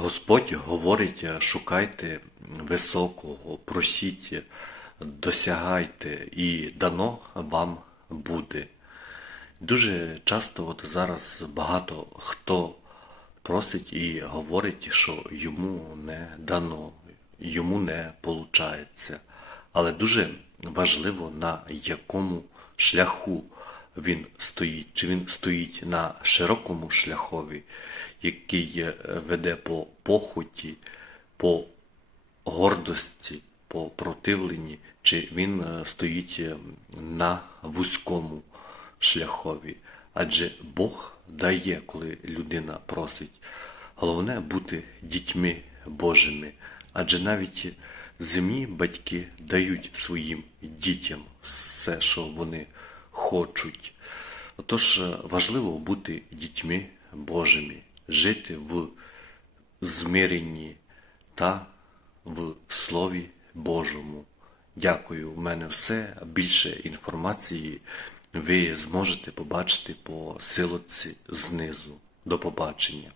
Господь говорить, шукайте високого, просіть, досягайте, і дано вам буде. Дуже часто от зараз багато хто просить і говорить, що йому не дано, йому не получається. Але дуже важливо, на якому шляху він стоїть. Чи він стоїть на широкому шляхові, який е, веде по похоті, по гордості, по противленні, чи він е, стоїть е, на вузькому шляхові. Адже Бог дає, коли людина просить. Головне бути дітьми Божими. Адже навіть земні батьки дають своїм дітям все, що вони хочуть. Отож, е, важливо бути дітьми Божими, жити в змиренні та в Слові Божому. Дякую, у мене все. Більше інформації ви зможете побачити по силоці знизу. До побачення.